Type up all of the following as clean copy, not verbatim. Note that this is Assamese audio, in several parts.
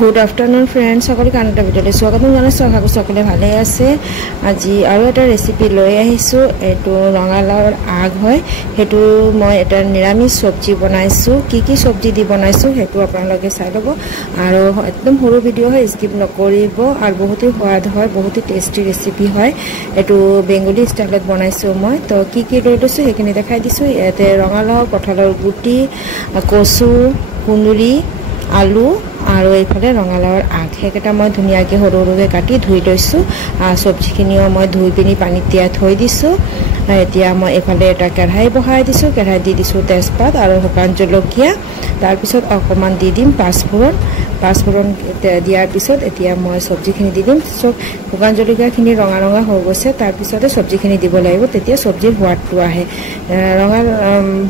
গুড আফটাৰনুন ফ্ৰেণ্ডছ, সকলোকে আন এটা ভিডিঅ'লৈ স্বাগতম জনাইছোঁ। আশা কৰোঁ সকলোৱে ভালেই আছে। আজি আৰু এটা ৰেচিপি লৈ আহিছোঁ। এইটো ৰঙালাওৰ আগ হয়। সেইটো মই এটা নিৰামিষ চব্জি বনাইছোঁ। কি চব্জি দি বনাইছোঁ সেইটো আপোনালোকে চাই ল'ব। আৰু একদম সৰু ভিডিঅ' হয়, স্কিপ নকৰিব। আৰু বহুতেই সোৱাদ হয়, বহুতেই টেষ্টি ৰেচিপি হয়। এইটো বেংগলী ষ্টাইলত বনাইছোঁ মই। তো কি লৈ লৈছোঁ সেইখিনি দেখাই দিছোঁ। ইয়াতে ৰঙালাও, কঁঠালৰ গুটি, কচু, কুন্দুলি, আলু আৰু এইফালে ৰঙালাওৰ আগ, সেইকেইটা মই ধুনীয়াকৈ সৰু সৰুকৈ কাটি ধুই লৈছোঁ। চব্জিখিনিও মই ধুই পিনি পানীত তিয়াই থৈ দিছোঁ। এতিয়া মই এইফালে এটা কেৰাহী বহাই দিছোঁ। কেৰাহীত দি দিছোঁ তেজপাত আৰু শুকান জলকীয়া। তাৰপিছত অকণমান দি দিম পাঁচফোৰণ দিয়াৰ পিছত এতিয়া মই চব্জিখিনি দি দিম। শুকান জলকীয়াখিনি ৰঙা ৰঙা হৈ গৈছে, তাৰপিছতে চব্জিখিনি দিব লাগিব, তেতিয়া চব্জিৰ সোৱাদটো আহে।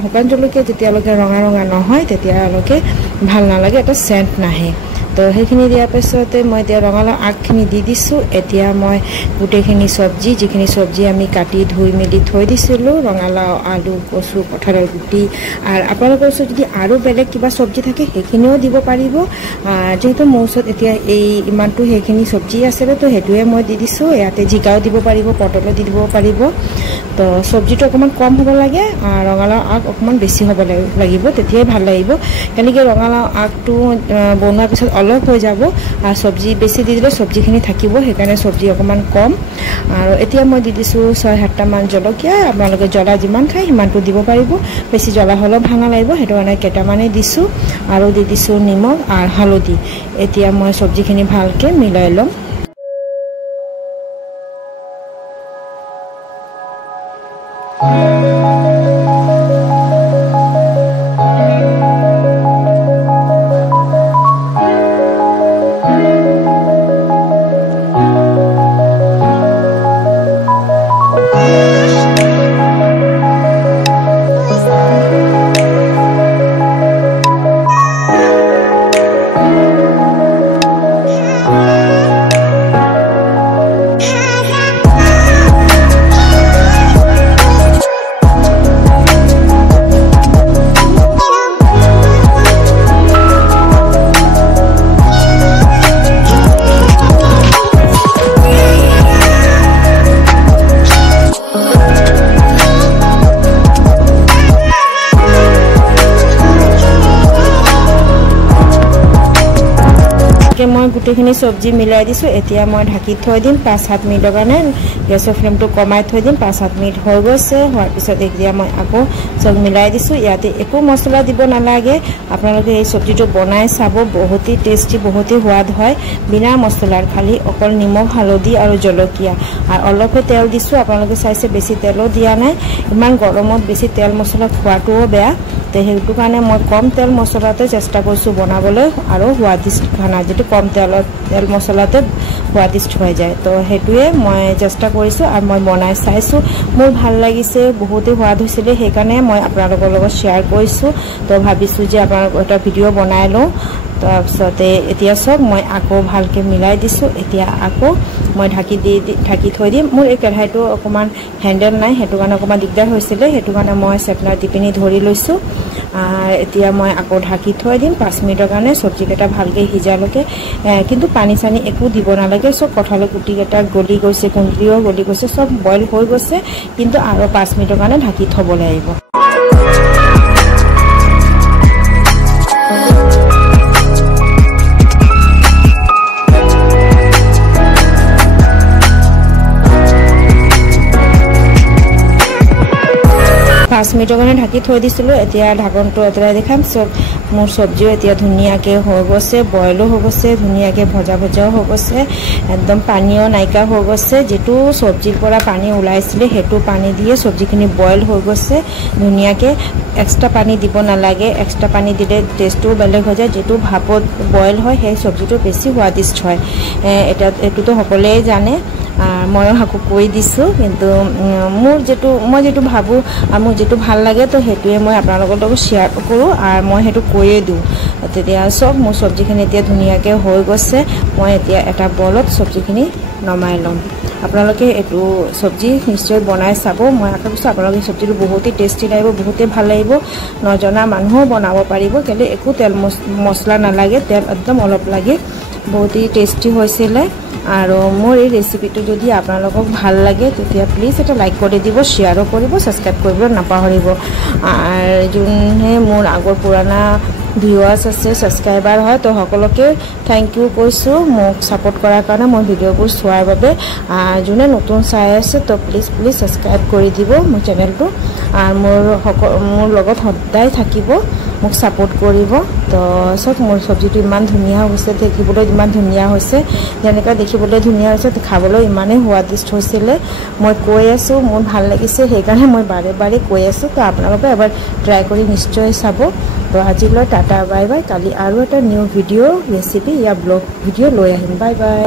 শুকান জলকীয়া যেতিয়ালৈকে ৰঙা ৰঙা নহয় তেতিয়ালৈকে ভাল নালাগে, এটা চেণ্ট নাহে। তো সেইখিনি দিয়াৰ পিছতে মই এতিয়া ৰঙালাও আগখিনি দি দিছোঁ। এতিয়া মই গোটেইখিনি চব্জি, যিখিনি চব্জি আমি কাটি ধুই মেলি থৈ দিছিলোঁ, ৰঙালাও, আলু, কচু, কঁঠালৰ গুটি, আৰু আপোনালোকৰ ওচৰত যদি আৰু বেলেগ কিবা চব্জি থাকে সেইখিনিও দিব পাৰিব। যিহেতু মোৰ ওচৰত এতিয়া ইমানটো সেইখিনি চব্জি আছিলে, তো সেইটোৱে মই দি দিছোঁ। ইয়াতে জিকাও দিব পাৰিব, পটলো দি দিব পাৰিব। তো চব্জিটো অকণমান কম হ'ব লাগে, ৰঙালাও আগ অকণমান বেছি হ'ব লাগিব, তেতিয়াই ভাল লাগিব। কেনেকৈ ৰঙালাও আগটো বনোৱাৰ পিছত অলপ হৈ যাব, আৰু চব্জি বেছি দি দিলে চব্জিখিনি থাকিব, সেইকাৰণে চব্জি অকণমান কম। আৰু এতিয়া মই দি দিছোঁ 6-7টামান জলকীয়া। আপোনালোকে জ্বলা যিমান খায় সিমানটো দিব পাৰিব, বেছি জ্বলা হ'লেও ভাল নালাগিব, সেইটো কাৰণে কেইটামানেই দিছোঁ। আৰু দি দিছোঁ নিমখ আৰু হালধি। এতিয়া মই চব্জিখিনি ভালকৈ মিলাই ল'ম। মই গোটেইখিনি চব্জি মিলাই দিছোঁ। এতিয়া মই ঢাকি থৈ দিম 5-7 মিনিটৰ কাৰণে। গেছৰ ফ্লেমটো কমাই থৈ দিম। 5-7 মিনিট হৈ গৈছে। হোৱাৰ পিছত এতিয়া মই আকৌ চব মিলাই দিছোঁ। ইয়াতে একো মছলা দিব নালাগে। আপোনালোকে এই চব্জিটো বনাই চাব, বহুতেই টেষ্টি, বহুতেই সোৱাদ হয়, বিনা মছলাৰ, খালি অকল নিমখ, হালধি আৰু জলকীয়া, আৰু অলপহে তেল দিছোঁ। আপোনালোকে চাইছে বেছি তেলো দিয়া নাই। ইমান গৰমত বেছি তেল মছলা খোৱাটোও বেয়া, তো সেইটো কাৰণে মই কম তেল মছলাতে চেষ্টা কৰিছোঁ বনাবলৈ, আৰু সোৱাদিষ্ট খানা যিটো কম তেল মছলাতে সোৱাদিষ্ট হৈ যায়। তো সেইটোৱে মই চেষ্টা কৰিছোঁ, আৰু মই বনাই চাইছোঁ, মোৰ ভাল লাগিছে, বহুতেই সোৱাদ হৈছিলে, সেইকাৰণে মই আপোনালোকৰ লগত শ্বেয়াৰ কৰিছোঁ। তো ভাবিছোঁ যে আপোনালোকৰ এটা ভিডিঅ' বনাই লওঁ। তাৰপিছতে এতিয়া চব মই আকৌ ভালকৈ মিলাই দিছোঁ। এতিয়া আকৌ মই ঢাকি থৈ দিম। মোৰ এই কেৰাহীটো অকণমান হেণ্ডেল নাই, সেইটো কাৰণে অকণমান দিগদাৰ হৈছিলে, সেইটো কাৰণে মই চেপনাৰ দি পিনি ধৰি লৈছোঁ। এতিয়া মই আকৌ ঢাকি থৈ দিম 5 মিনিটৰ কাৰণে, চব্জিকেইটা ভালকৈ সিজালৈকে। কিন্তু পানী চানী একো দিব নালাগে। চব কঁঠালৰ গুটিকেইটা গলি গৈছে, কুন্দুলিও গলি গৈছে, চব বইল হৈ গৈছে, কিন্তু আৰু 5 মিনিটৰ কাৰণে ঢাকি থ'ব লাগিব। পাঁচ মিনিটৰ কাৰণে ঢাকি থৈ দিছিলোঁ। এতিয়া ঢাকনটো আঁতৰাই দেখাম। চব মোৰ চব্জিও এতিয়া ধুনীয়াকৈ হৈ গৈছে, বইলো হৈ গৈছে, ধুনীয়াকৈ ভজাও হৈ গৈছে, একদম পানীও নাইকিয়া হৈ গৈছে। যিটো চব্জিৰ পৰা পানী ওলাইছিলে সেইটো পানী দিয়ে চব্জিখিনি বইল হৈ গৈছে ধুনীয়াকৈ। এক্সট্ৰা পানী দিব নালাগে, এক্সট্ৰা পানী দিলে টেষ্টটোও বেলেগ হৈ যায়। যিটো ভাপত বইল হয় সেই চব্জিটো বেছি সোৱাদিষ্ট হয়। এইটোতো সকলোৱে জানে, ময়ো আকৌ কৈ দিছোঁ, কিন্তু মই যিটো ভাবোঁ আৰু মোৰ যিটো ভাল লাগে, তো সেইটোৱে মই আপোনালোকৰ লগত শ্বেয়াৰ কৰোঁ, আৰু মই সেইটো কৈয়ে দিওঁ। তেতিয়া চব মোৰ চব্জিখিনি এতিয়া ধুনীয়াকৈ হৈ গৈছে। মই এতিয়া এটা বলত চব্জিখিনি নমাই ল'ম। আপোনালোকে এইটো চব্জি নিশ্চয় বনাই চাব। মই আশা কৰিছোঁ আপোনালোকে চব্জিটো বহুতেই টেষ্টি লাগিব, বহুতেই ভাল লাগিব। নজনা মানুহও বনাব পাৰিব, কেলৈ একো তেল মছলা নালাগে, তেল একদম অলপ লাগে। বহুতেই টেষ্টি হৈছিলে আৰু মোৰ এই ৰেচিপিটো যদি আপোনালোকক ভাল লাগে তেতিয়া প্লিজ এটা লাইক কৰি দিব শ্বেয়াৰো কৰিব ছাবস্ক্ৰাইব কৰিবলৈ নাপাহৰিব আৰু যোনে মোৰ আগৰ পুৰণা ভিউৱাৰ্ছ আছে ছাবস্ক্ৰাইবাৰ হয় তো সকলোকে থ্যাংক ইউ কৈছোঁ মোক ছাপোৰ্ট কৰাৰ কাৰণে মোৰ ভিডিঅ'বোৰ চোৱাৰ বাবে যোনে নতুন চাই আছে তো প্লিজ ছাবস্ক্ৰাইব কৰি দিব মোৰ চেনেলটো আৰু মোৰ লগত সদায় থাকিব মোক ছাপোৰ্ট কৰিব তো সব মোৰ সবজিটো ইমান ধুনীয়া হৈছে দেখিবলৈ ইমান ধুনীয়া হৈছে যেনেকৈ দেখিবলৈ ধুনীয়া হৈছে খাবলৈ ইমানেই সোৱাদিষ্ট হৈছিলে মই কৈ আছোঁ মোৰ ভাল লাগিছে সেইকাৰণে মই বাৰে বাৰে কৈ আছোঁ তো আপোনালোকে এবাৰ ট্ৰাই কৰি নিশ্চয় চাব তো আজিলৈ টাটা বাই বাই কালি আৰু এটা নিউ ভিডিঅ' ৰেচিপি ইয়া ব্লগ ভিডিঅ' লৈ আহিম বাই বাই